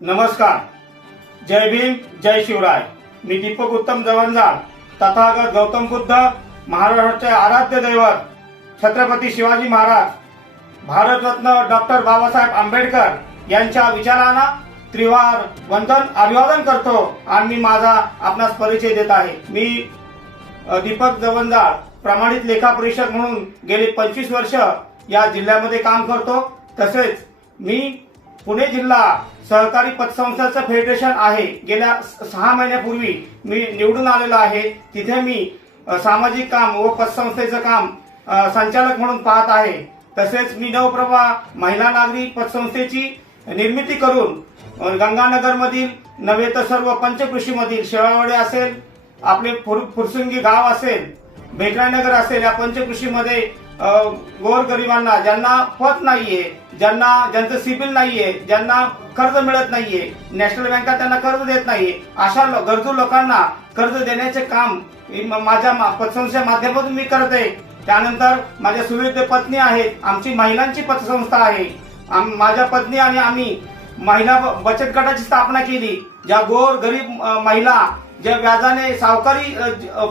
नमस्कार. जय भीम जय शिवराय. मी दीपक उत्तम जवंजाळ तथागत गौतम बुद्ध महाराष्ट्राचे आराध्य दैवत छत्रपती शिवाजी महाराज भारतरत्न डॉक्टर बाबासाहेब आंबेडकर यांच्या विचारांना त्रिवार वंदन अभिवादन करतो आणि मी माझा आपणास परिचय देत आहे. मी दीपक जवंजाळ प्रमाणित लेखा परीक्षक म्हणून गेली पंचवीस वर्ष या जिल्ह्यामध्ये काम करतो. तसेच मी पुणे जिल्हा सहकारी पतसंस्थाचं फेडरेशन आहे. गेल्या स- सहा महिन्यापूर्वी मी निवडून आलेलो आहे. तिथे मी सामाजिक काम व पतसंस्थेचं काम संचालक म्हणून पाहत आहे. तसेच मी नवप्रभा महिला नागरी पतसंस्थेची निर्मिती करून गंगानगरमधील नव्हे तर सर्व पंचकृषीमधील शेळावडे असेल आपले फुर- फुरसुंगी गाव असेल भेटरानगर असेल या पंचकृषीमध्ये गोरगरिबांना ज्यांना पत नाहीये ज्यांना ज्यांचं सिबिल नाहीये ज्यांना कर्ज मिळत नाहीये नॅशनल बँका त्यांना कर्ज देत नाहीये अशा गरजू लोकांना कर्ज देण्याचे काम माझ्या मा- पतसंस्थेच्या माध्यमातून मी करते. त्यानंतर माझ्या सुविध पत्नी आहेत आमची महिलांची पतसंस्था आहे. आम- माझ्या पत्नी आणि आम्ही महिला बचत गटाची स्थापना केली. ज्या गोर गरीब महिला ज्या व्याजाने सावकारी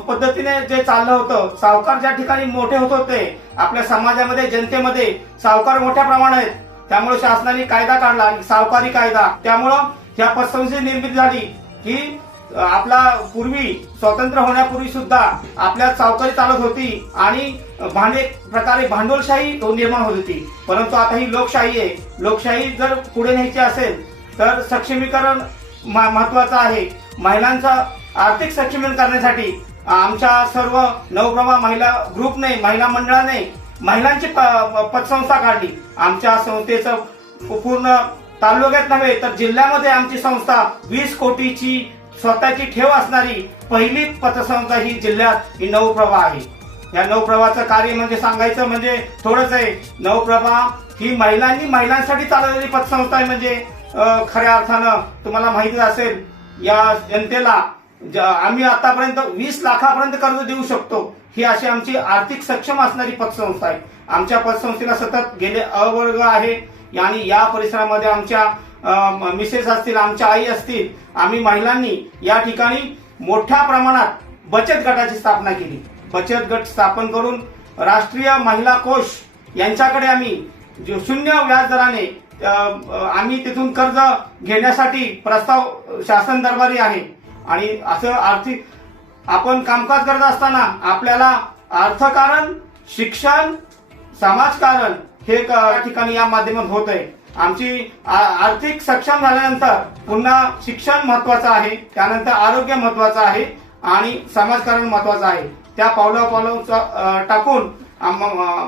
पद्धतीने जे चाललं होतं सावकार ज्या ठिकाणी मोठे होत होते आपल्या समाजामध्ये जनतेमध्ये सावकार मोठ्या प्रमाणात आहेत. त्यामुळे शासनाने कायदा काढला सावकारी कायदा. त्यामुळं ह्या पतसंस्थेची निर्मिती झाली की आपला पूर्वी स्वतंत्र होण्यापूर्वी सुद्धा आपल्या सावकारी चालत होती आणि भांडे प्रकारे भांडवलशाही निर्माण होत होती. परंतु आता ही लोकशाही आहे. लोकशाही जर पुढे न्यायची असेल तर सक्षमीकरण म- महत्वाचं आहे. महिलांचा आर्थिक सक्षमीकरण करण्यासाठी आमच्या सर्व नवप्रभा महिला ग्रुपने महिला मंडळाने महिलांची प- पतसंस्था काढली. आमच्या संस्थेचं पूर्ण तालुक्यात नव्हे तर जिल्ह्यामध्ये आमची संस्था वीस कोटीची स्वतःची ठेव असणारी पहिली पतसंस्था ही जिल्ह्यात ही नवप्रभा आहे. या नवप्रभाचं कार्य म्हणजे सांगायचं म्हणजे थोडंच आहे. नवप्रभा ही महिलांनी महिलांसाठी चालवलेली पतसंस्था आहे म्हणजे खऱ्या अर्थानं तुम्हाला माहितीच असेल या जनतेला आम्ही आतापर्यंत वीस लाखापर्यंत कर्ज देऊ शकतो. ही अशी आमची आर्थिक सक्षम असणारी पतसंस्था आहे. आमच्या पतसंस्थेला सतत गेले अवर्ग आहे. आणि या परिसरामध्ये आमच्या मिसेस असतील आमच्या आई असतील आम्ही महिलांनी या ठिकाणी मोठ्या प्रमाणात बचत गटाची स्थापना केली. बचत गट स्थापन करून राष्ट्रीय महिला कोष यांच्याकडे आम्ही जो शून्य व्याजदराने आम्ही तिथून कर्ज घेण्यासाठी प्रस्ताव शासन दरबारी आहे. आणि असं आर्थिक आपण कामकाज करत असताना आपल्याला अर्थकारण शिक्षण समाजकारण हे या ठिकाणी या माध्यमात होत आहे आमची आ- आर्थिक सक्षम झाल्यानंतर पुन्हा शिक्षण महत्वाचं आहे त्यानंतर आरोग्य महत्वाचं आहे आणि समाजकारण महत्वाचं आहे. त्या पावला पावलं टाकून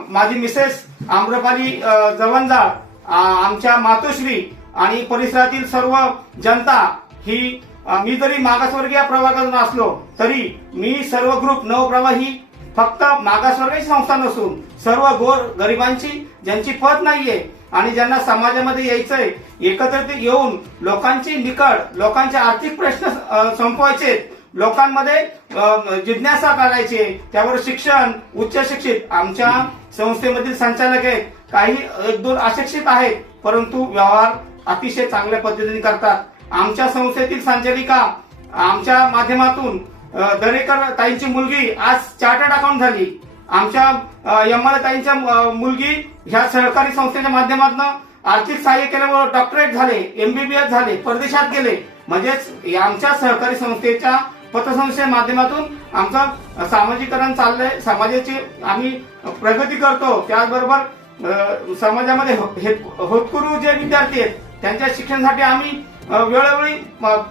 माझी मिसेस आम्रपाली जवंजाळ आमच्या मातोश्री आणि परिसरातील सर्व जनता ही मी जरी मागासवर्गीय प्रभागातून असलो तरी मी सर्व ग्रुप नवप्रवाही फक्त मागासवर्गीय संस्था नसून सर्व गोर गरिबांची ज्यांची पद नाहीये आणि ज्यांना समाजामध्ये यायचंय एकत्रित येऊन लोकांची निकड लोकांचे आर्थिक प्रश्न संपवायचे लोकांमध्ये जिज्ञासा करायची त्यावर शिक्षण उच्च शिक्षित आमच्या संस्थेमधील संचालक आहेत. काही एक दोन अशिक्षित आहेत परंतु व्यवहार अतिशय चांगल्या पद्धतीने करतात. आमच्या संस्थेतील संचालिका आमच्या माध्यमातून दरेकर ताईंची मुलगी आज चार्टर्ड अकाउंट झाली. आमच्या एम आर ताईंच्या मुलगी ह्या सहकारी संस्थेच्या माध्यमातून आर्थिक सहाय्य केल्यामुळे डॉक्टरेट झाले एमबीबीएस झाले परदेशात गेले. म्हणजेच या आमच्या सहकारी संस्थेच्या पतसंस्थेच्या माध्यमातून आमचं सामाजिकरण चाललंय. समाजाची आम्ही प्रगती करतो. त्याचबरोबर समाजामध्ये हो- हे- जे विद्यार्थी आहेत त्यांच्या शिक्षणासाठी आम्ही वेळोवेळी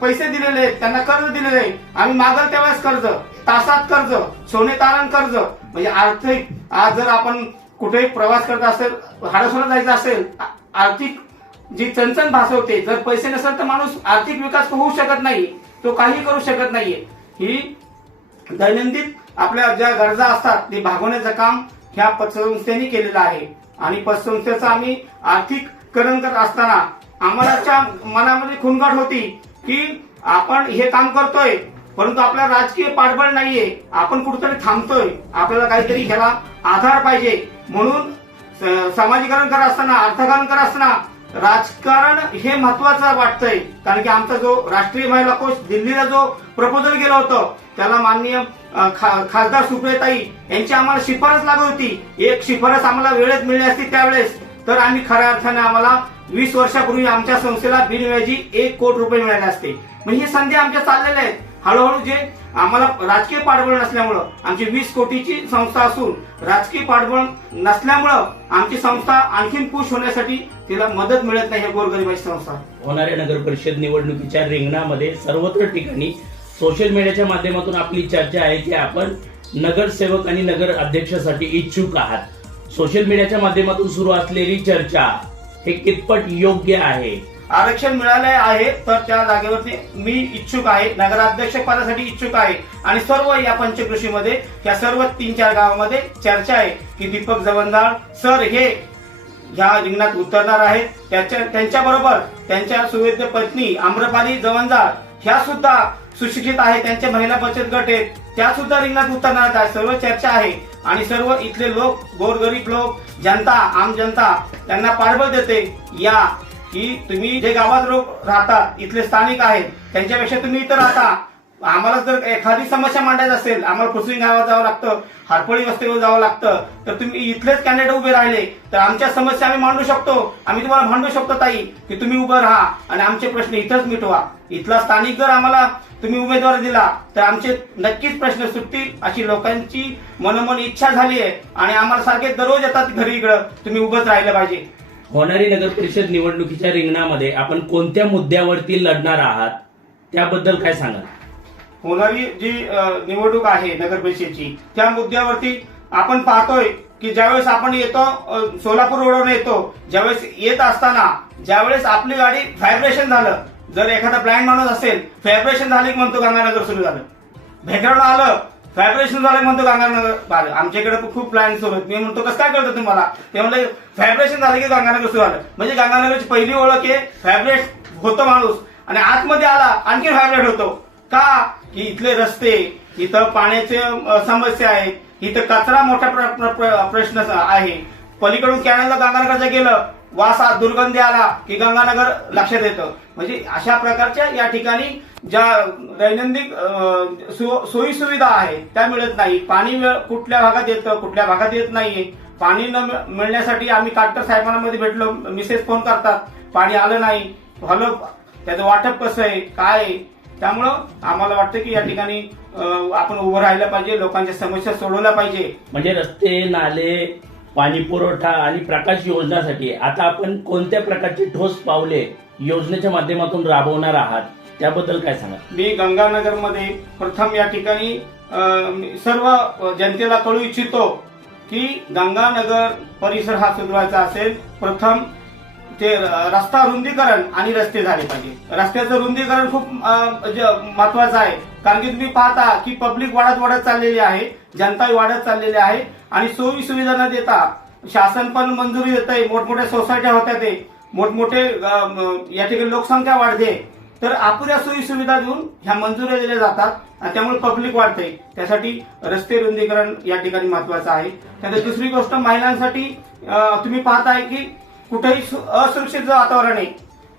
पैसे दिलेले आहेत त्यांना कर्ज दिलेले आहे. आम्ही मागल त्यावेळेस कर्ज तासात कर्ज सोने तारण कर्ज म्हणजे आर्थिक आज जर आपण कुठेही प्रवास करत असेल हाडसोला जायचं असेल आर्थिक जी चणचण भासवते जर पैसे नसेल तर माणूस आर्थिक विकास होऊ शकत नाही तो काही करू शकत नाहीये. ही दैनंदिन आपल्या ज्या गरजा असतात ते भागवण्याचं काम ह्या पतसंस्थेने केलेलं आहे. आणि पतसंस्थेचं आम्ही आर्थिक करण करत असताना आम्हालाच्या मनामध्ये खुणगाट होती की आपण हे काम करतोय परंतु आपला राजकीय पाठबळ नाहीये. आपण कुठेतरी थांबतोय. आपल्याला काहीतरी ह्याला आधार पाहिजे. म्हणून स- सामाजिकरण करत असताना अर्थकारण करत असताना राजकारण हे महत्वाचं वाटतंय. कारण की आमचा जो राष्ट्रीय महिला कोष दिल्लीला जो प्रपोजल गेलं होतं त्याला माननीय खा- खासदार सुप्रियताई यांची आम्हाला शिफारस लागत होती. एक शिफारस आम्हाला वेळेत मिळली असती त्यावेळेस. तर आम्ही खऱ्या अर्थाने आम्हाला वीस वर्षापूर्वी आमच्या संस्थेला बिनव्याजी एक कोटी रुपये मिळाले असते. म्हणजे हे संधी आमच्या चाललेल्या आहेत. हळूहळू जे आम्हाला राजकीय पाठबळ नसल्यामुळं आमची वीस कोटीची संस्था असून राजकीय पाठबळ नसल्यामुळं आमची संस्था आणखीन पुश होण्यासाठी तिला मदत मिळत नाही हे गोरगरिबाची संस्था. होणाऱ्या नगर परिषद निवडणुकीच्या रिंगणामध्ये सर्वत्र ठिकाणी सोशल मीडियाच्या माध्यमातून आपली चर्चा आहे की आपण नगरसेवक आणि नगर अध्यक्षासाठी इच्छुक आहात. सोशल मीडियाच्या माध्यमातून सुरू असलेली चर्चा हे कितपत योग्य आहे? आरक्षण मिळाले आहे तर त्या जागेवरती मी इच्छुक आहे नगराध्यक्ष पदासाठी इच्छुक आहे. आणि सर्व या पंचकृषीमध्ये या सर्व तीन चार गावामध्ये चर्चा आहे की दीपक जवंदाळ सर हे ह्या रिंगणात उतरणार आहेत. त्याच्या त्यांच्या बरोबर त्यांच्या सुवेद्य पत्नी आम्रपाली जवंदाळ ह्या सुद्धा सुशिक्षित आहे. त्यांचे महिला बचत गट आहेत. त्या सुद्धा रिंगणात उतरणार आहेत. सर्व चर्चा आहे. आणि सर्व इथले लोक गोरगरीब लोक जनता आम जनता त्यांना पाठबळ देते या की तुम्ही जे गावात लोक राहतात इथले स्थानिक आहेत त्यांच्यापेक्षा तुम्ही इथं राहता. आम्हाला जर एखादी समस्या मांडायची असेल आम्हाला खुसरी गावात जावं लागतं हरपळी वस्तीवर जावं लागतं तर तुम्ही इथलेच कॅन्डिडेट उभे राहिले तर आमच्या समस्या आम्ही मांडू शकतो. आम्ही तुम्हाला मांडू शकतो ताई की तुम्ही उभं राहा आणि आमचे प्रश्न इथंच मिटवा. इथला स्थानिक जर आम्हाला तुम्ही उमेदवार दिला तर आमचे नक्कीच प्रश्न सुटतील अशी लोकांची मनोमन इच्छा झाली आहे. आणि आम्हाला सारखे दररोज येतात घरी इकडं तुम्ही उभंच राहिलं पाहिजे. होणारी नगर परिषद निवडणुकीच्या रिंगणामध्ये आपण कोणत्या मुद्द्यावरती लढणार आहात त्याबद्दल काय सांगाल? होणारी जी निवडणूक आहे नगर परिषदेची त्या मुद्द्यावरती आपण पाहतोय की ज्यावेळेस आपण येतो सोलापूर रोडवर येतो ज्यावेळेस येत असताना ज्यावेळेस आपली गाडी व्हायब्रेशन झालं जर एखादा ब्लाइंड माणूस असेल व्हायब्रेशन झाले म्हणतो गंगानगर सुरू झालं. बॅकग्राऊंड आलं व्हायब्रेशन झालं म्हणतो गंगानगर आलं आमच्याकडे खूप प्लॅन सुरू आहेत. मी म्हणतो कसं काय कळतं तुम्हाला? ते म्हणलं व्हायब्रेशन झालं की गंगानगर सुरू झालं. म्हणजे गंगानगरची पहिली ओळख आहे व्हायब्रेट होतो माणूस. आणि आतमध्ये आला आणखी व्हायब्रेट होतो. का की इथले रस्ते इथं पाण्याचे समस्या आहेत इथं कचरा मोठा प्र- प्र- प्रश्न आहे. पलीकडून कॅनलला गंगानगरच्या गेलं वास दुर्गंधी आला की गंगानगर लक्षात येतं. म्हणजे अशा प्रकारच्या या ठिकाणी ज्या दैनंदिन सो- सोयी सुविधा आहेत त्या मिळत नाही. पाणी कुठल्या भागात येतं कुठल्या भागात येत नाहीये. पाणी न मिळ- मिळण्यासाठी आम्ही काटर साहेबांमध्ये भेटलो मिसेस फोन करतात. पाणी आलं नाही. हॅलो त्याचं वाटप कसं आहे? काय आहे? त्यामुळं आम्हाला वाटतं की या ठिकाणी आपण उभं राहिलं पाहिजे लोकांच्या समस्या सोडवल्या पाहिजे. म्हणजे रस्ते नाले पाणी पुरवठा आणि प्रकाश योजनासाठी आता आपण कोणत्या प्रकारची ठोस पावले योजनेच्या माध्यमातून राबवणार आहात? त्याबद्दल काय सांगा मी गंगानगरमध्ये प्रथम या ठिकाणी सर्व जनतेला कळू इच्छितो की गंगानगर परिसर हा सुधारायचा असेल प्रथम ते रस्ता रुंदीकरण आणि रस्ते झाले पाहिजे. रस्त्याचं रुंदीकरण खूप म्हणजे महत्वाचं आहे. कारण की तुम्ही पाहता की पब्लिक वाढत वाढत चाललेली आहे जनता वाढत चाललेली आहे आणि सोयी सुविधा न देता शासन पण मंजुरी देत आहे मोठमोठ्या सोसायट्या होत्या ते. मोठमोठे या ठिकाणी लोकसंख्या वाढते. तर अपुऱ्या सोयी सुविधा देऊन ह्या मंजुऱ्या दिल्या जातात आणि त्यामुळे पब्लिक वाढते त्यासाठी रस्ते रुंदीकरण या ठिकाणी महत्वाचं आहे. त्यानंतर दुसरी गोष्ट महिलांसाठी तुम्ही पाहताय की कुठेही सु- असुरक्षित वातावरण आहे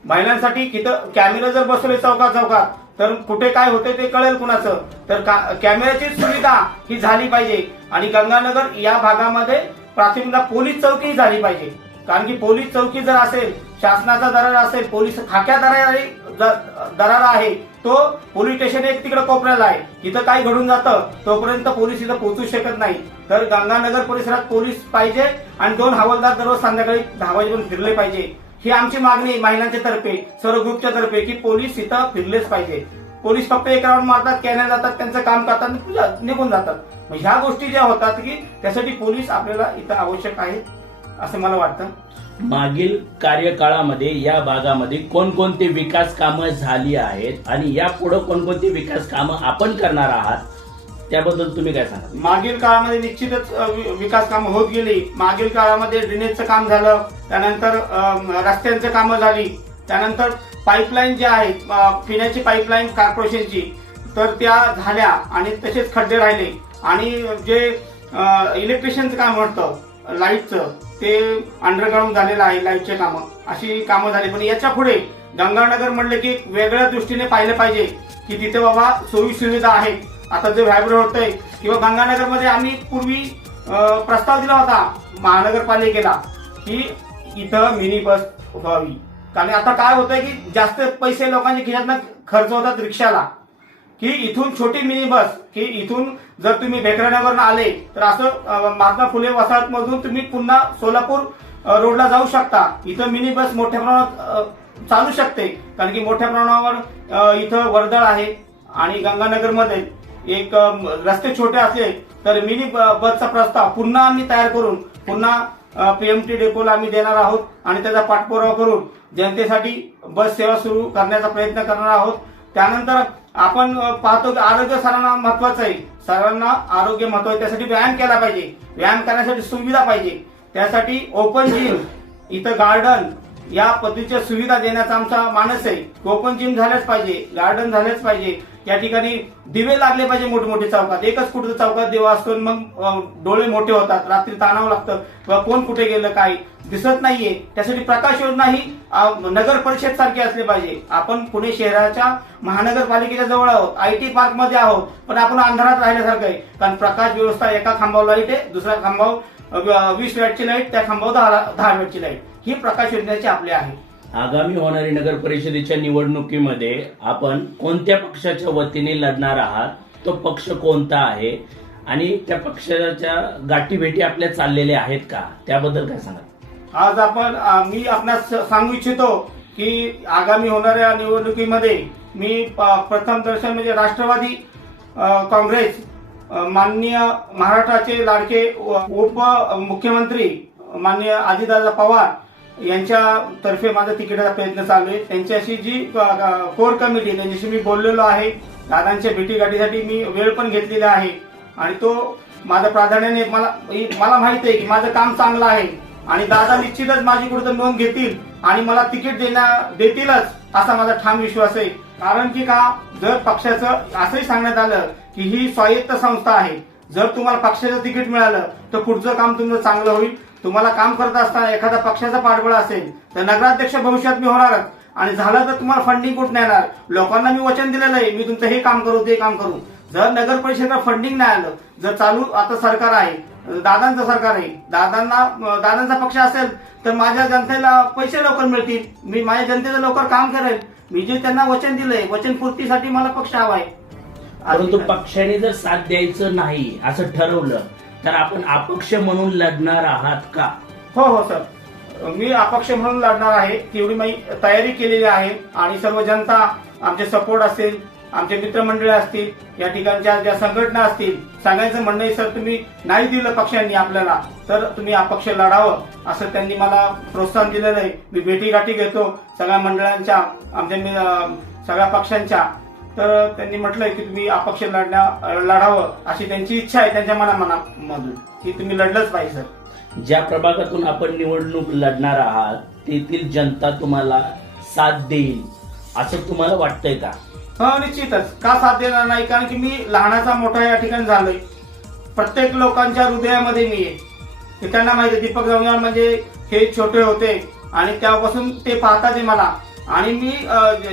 महिलांसाठी तिथं कॅमेरे जर बसवले चौकात चौकात तर कुठे काय होते ते कळेल कुणाचं. तर का- कॅमेऱ्याची सुविधा ही झाली पाहिजे. आणि गंगानगर या भागामध्ये प्राथमिकता पोलीस चौकी झाली पाहिजे. कारण की पोलीस चौकी जर असेल शासनाचा दरार असेल पोलीस खाक्या दरारी ज- दरार आहे तो पोलीस स्टेशन एक तिकडे कोपऱ्याला आहे. तिथं काय घडून जातं तोपर्यंत पोलीस इथं पोहोचू शकत नाही. तर गंगानगर परिसरात पोलीस पाहिजे आणि दोन हवालदार दररोज संध्याकाळी दहा वाजेपर्यंत फिरले पाहिजे. ही आमची मागणी महिलांच्या तर्फे सर्व ग्रुपच्या तर्फे की पोलीस इथं फिरलेच पाहिजे. पोलीस फक्त एक राऊंड मारतात कॅनल जातात त्यांचं काम करतात निघून जातात. मग ह्या गोष्टी ज्या होतात की त्यासाठी पोलीस आपल्याला इथं आवश्यक आहेत. असं मला वाटतं. मागील कार्यकाळामध्ये या भागामध्ये कोणकोणते विकास कामं झाली आहेत आणि यापुढे कोणकोणती विकास कामं आपण करणार आहात त्याबद्दल तुम्ही काय सांगा मागील काळामध्ये निश्चितच विकास कामं होत गेली. मागील काळामध्ये ड्रेनेजचं काम झालं त्यानंतर रस्त्यांचं कामं झाली. त्यानंतर पाईपलाईन ज्या आहेत अ, पिण्याची पाईपलाईन कॉर्पोरेशनची तर त्या झाल्या आणि तसेच खड्डे राहिले. आणि जे इलेक्ट्रिशियनचं काम म्हणतं लाईटचं ते अंडरग्राऊंड झालेलं आहे लाईटचे कामं. अशी कामं झाली. पण याच्यापुढे गंगानगर म्हणलं की वेगळ्या दृष्टीने पाहिलं पाहिजे की तिथे बाबा सोयी सुविधा आहे आता जे व्हायब्रेट होतंय किंवा गंगानगरमध्ये आम्ही पूर्वी प्रस्ताव दिला होता महानगरपालिकेला की इथं मिनी बस व्हावी कारण आता काय होतंय की जास्त पैसे लोकांच्या खिशातनं खर्च होतात रिक्षाला. की इथून छोटी मिनी बस की इथून जर तुम्ही भेकरानगर आले तर असं महात्मा फुले वसाहत मधून तुम्ही पुन्हा सोलापूर रोडला जाऊ शकता. इथं मिनी बस मोठ्या प्रमाणात चालू शकते. कारण की मोठ्या प्रमाणावर इथं वर्दळ आहे. आणि गंगानगरमध्ये एक रस्ते छोटे असले तर मिनी ब- बसचा प्रस्ताव पुन्हा आम्ही तयार करून पुन्हा पीएमटी डेपोला आम्ही देणार आहोत. आणि त्याचा पाठपुरावा करून जनतेसाठी बस सेवा सुरू करण्याचा प्रयत्न करणार आहोत. त्यानंतर आपण पाहतो की आरोग्य सर्वांना महत्वाचं आहे. सर्वांना आरोग्य महत्वाचं आहे. त्यासाठी व्यायाम केला पाहिजे. व्यायाम करण्यासाठी सुविधा पाहिजे. त्यासाठी ओपन जिम इथं गार्डन या पद्धतीच्या सुविधा देण्याचा आमचा मानस आहे. ओपन जिम झाल्याच पाहिजे गार्डन झालंच पाहिजे. या ठिकाणी दिवे लागले पाहिजे मोठमोठे चौकात. एकच कुठं चौकात दिवा असतो मग डोळे मोठे होतात. रात्री ताणावं लागतं. किंवा कोण कुठे गेलं काय? दिसत नाहीये. त्यासाठी प्रकाश योजना ही नगर परिषद सारखी असली पाहिजे. आपण पुणे शहराच्या महानगरपालिकेच्या जवळ आहोत. आय टी पार्कमध्ये आहोत. पण आपण अंधारात राहिल्यासारखं आहे. कारण प्रकाश व्यवस्था एका खांबावर लाइट आहे. दुसऱ्या खांबाव वीस वॅटची लाइट त्या खांबाव दहा दहा वॅटची लाइट ही प्रकाश योजनेची आपली आहे. आगामी होणारी नगर परिषदेच्या निवडणुकीमध्ये आपण कोणत्या पक्षाच्या वतीने लढणार आहात? तो पक्ष कोणता आहे? आणि त्या पक्षाच्या गाठीभेटी आपल्या चाललेल्या आहेत का? त्याबद्दल काय सांगा आज आपण मी आपणास सांगू इच्छितो की आगामी होणाऱ्या निवडणुकीमध्ये मी प- प्रथम दर्शन म्हणजे राष्ट्रवादी काँग्रेस माननीय महाराष्ट्राचे लाडके उ- उप मुख्यमंत्री माननीय आदिदादा पवार यांच्यातर्फे माझा तिकिटाचा प्रयत्न चालू आहे. त्यांच्याशी जी कोर कमिटी त्यांच्याशी मी बोललेलो आहे. दादांच्या भेटीगाठीसाठी मी वेळ पण घेतलेला आहे. आणि तो माझं प्राधान्याने मला मला माहीत आहे की माझं काम चांगलं आहे. आणि दादा निश्चितच माझी कुठं नोंद घेतील आणि मला तिकीट देण्या देतीलच असा माझा ठाम विश्वास आहे. कारण की का जर पक्षाचं असंही सांगण्यात आलं की ही स्वायत्त संस्था आहे जर तुम्हाला पक्षाचं तिकीट मिळालं तर पुढचं काम तुमचं चांगलं होईल. तुम्हाला काम करत असताना एखादा पक्षाचा पाठबळ असेल तर नगराध्यक्ष भविष्यात मी होणारच. आणि झालं तर तुम्हाला फंडिंग कुठं नाही येणार? लोकांना मी वचन दिलेलं आहे मी तुमचं हे काम करू ते काम करू. जर नगर परिषदेला फंडिंग नाही आलं जर चालू आता सरकार आहे दादांचं सरकार आहे दादांना दादांचा पक्ष असेल तर माझ्या जनतेला पैसे लवकर मिळतील. मी माझ्या जनतेचं लवकर काम करेल. मी जे त्यांना वचन दिलंय वचन पूर्तीसाठी मला पक्ष हवा आहे. परंतु पक्षाने जर साथ द्यायचं नाही असं ठरवलं तर आपण अपक्ष म्हणून लढणार आहात का? हो हो सर. मी अपक्ष म्हणून लढणार आहे तेवढी मी तयारी केलेली आहे आणि सर्व जनता आमचे सपोर्ट असेल आमचे मित्रमंडळी असतील या ठिकाणच्या ज्या संघटना असतील सांगायचं म्हणणं सर तुम्ही नाही दिलं पक्षांनी आपल्याला तर तुम्ही अपक्ष लढावं असं त्यांनी मला प्रोत्साहन दिलेलं आहे. मी भेटीगाठी घेतो सगळ्या मंडळांच्या आमच्या सगळ्या पक्षांच्या. तर त्यांनी म्हटलंय की तुम्ही अपक्ष लढण्या लढावं अशी त्यांची इच्छा आहे त्यांच्या मनामनामधून की तुम्ही लढलंच पाहिजे सर. ज्या प्रभागातून आपण निवडणूक लढणार आहात तेथील जनता तुम्हाला साथ देईल असं तुम्हाला वाटतंय का? हो निश्चितच. का साथ देणार नाही? कारण की मी लहानाचा मोठा या ठिकाणी झालोय. प्रत्येक लोकांच्या हृदयामध्ये मी आहे. त्यांना माहिती दीपक जवळ म्हणजे हे छोटे होते आणि तेव्हापासून ते पाहतात मला. आणि मी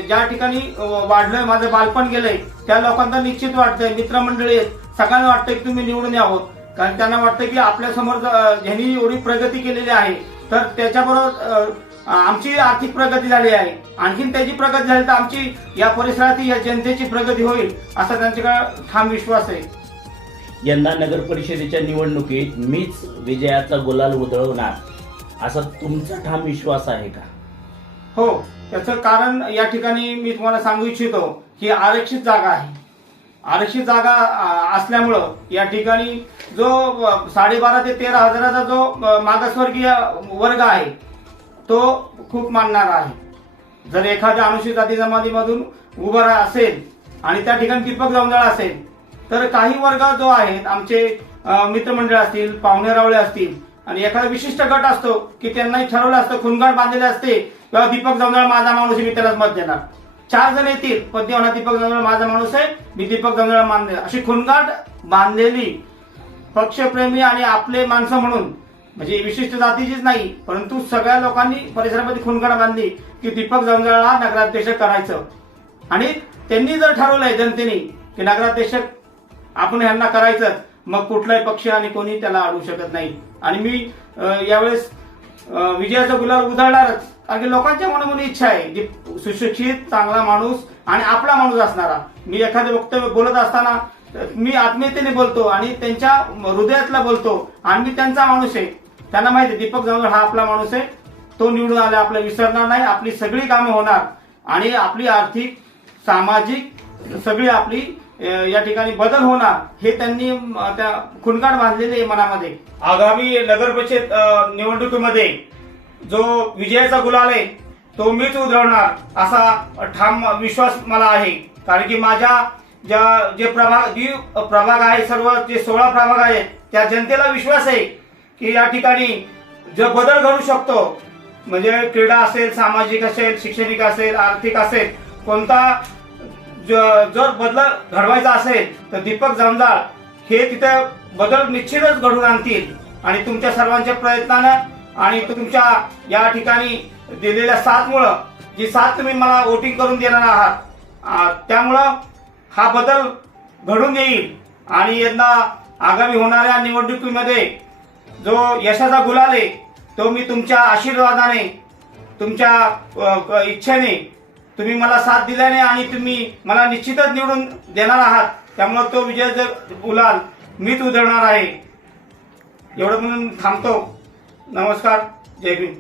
ज्या ठिकाणी वाढलोय माझं बालपण गेलंय त्या लोकांना निश्चित वाटतंय मित्रमंडळी आहेत. सगळ्यांना वाटतंय की तुम्ही निवडून यावं. कारण त्यांना वाटतं की आपल्यासमोर ज्यांनी एवढी प्रगती केलेली आहे तर त्याच्याबरोबर आमची आर्थिक प्रगती झाली आहे. आणखीन त्याची प्रगती झाली तर आमची या परिसरातील या जनतेची प्रगती होईल असा त्यांच्याकडे ठाम विश्वास आहे. यंदा नगर परिषदेच्या निवडणुकीत मीच विजयाचा गुलाल उधळवणार असा तुमचा ठाम विश्वास आहे का? हो. त्याचं कारण या ठिकाणी मी तुम्हाला सांगू इच्छितो की आरक्षित जागा आहे. आरक्षित जागा असल्यामुळं या ठिकाणी जो साडेबारा ते तेरा हजाराचा जो मागासवर्गीय वर्ग आहे तो खूप मानणारा आहे. जर एखाद्या अनुसूचित जाती जमातीमधून उभं असेल आणि त्या ठिकाणी दीपक जवळ असेल तर काही वर्ग जो आहेत आमचे मित्रमंडळ असतील पाहुणेरावळे असतील आणि एखादा विशिष्ट गट असतो की त्यांनाही ठरवलं असतं खुनगाड बांधलेले असते किंवा दीपक जवळ माझा माणूस आहे, मी त्यालाच मत देणार. चार जण येतील पण ते म्हणा दीपक जवळ माझा माणूस आहे मी दीपक जवळ मानले अशी खुनगाट बांधलेली पक्षप्रेमी आणि आपले माणसं म्हणून म्हणजे विशिष्ट जातीचीच नाही परंतु सगळ्या लोकांनी परिसरामध्ये खुनगाड बांधली की दीपक जंजाळला नगराध्यक्ष करायचं. आणि त्यांनी जर ठरवलंय जनतेने की नगराध्यक्ष आपण ह्यांना करायचं मग कुठलाही पक्ष आणि कोणी त्याला अडवू शकत नाही. आणि मी यावेळेस विजयाचा गुलाल उधळणारच. कारण की लोकांच्या मनामध्ये इच्छा आहे जी सुशिक्षित चांगला माणूस आणि आपला माणूस असणारा. मी एखादे वक्तव्य बोलत असताना मी आत्मीयतेने बोलतो आणि त्यांच्या हृदयातला बोलतो आणि मी त्यांचा माणूस आहे. त्यांना माहिती आहे दीपक जावळ हा आपला माणूस आहे. तो निवडून आला आपलं विसरणार नाही आपली सगळी कामं होणार. आणि आपली आर्थिक सामाजिक सगळी आपली या ठिकाणी बदल होणार हे त्यांनी त्या खुणकाड बांधलेले आहे मनामध्ये. आगामी नगरपरिषद निवडणुकीमध्ये जो विजयाचा गुलाल आहे तो मीच उधळणार असा ठाम विश्वास मला आहे. कारण की माझ्या ज्या जे प्रभाग जी प्रभाग आहे सर्व जे सोळा प्रभाग आहेत त्या जनतेला विश्वास आहे की या ठिकाणी जो बदल घडू शकतो म्हणजे क्रीडा असेल सामाजिक असेल शैक्षणिक असेल आर्थिक असेल कोणता जर बदल घडवायचा असेल तर दीपक जमदार हे तिथे बदल निश्चितच घडून आणतील. आणि तुमच्या सर्वांच्या प्रयत्नानं आणि तुमच्या या ठिकाणी दिलेल्या साथमुळं जी साथ तुम्ही मला वोटिंग करून देणार आहात त्यामुळं हा बदल घडून येईल. आणि यंदा आगामी होणाऱ्या निवडणुकीमध्ये जो यशाचा गुलाल आहे तो मी तुमच्या आशीर्वादाने तुमच्या इच्छेने तुम्ही मला साथ दिल्याने आणि तुम्ही मला निश्चितच निवडून देणार आहात. त्यामुळे तो विजय जर बोलाल मीच उधळणार आहे. एवढं म्हणून थांबतो. नमस्कार. जय भीम.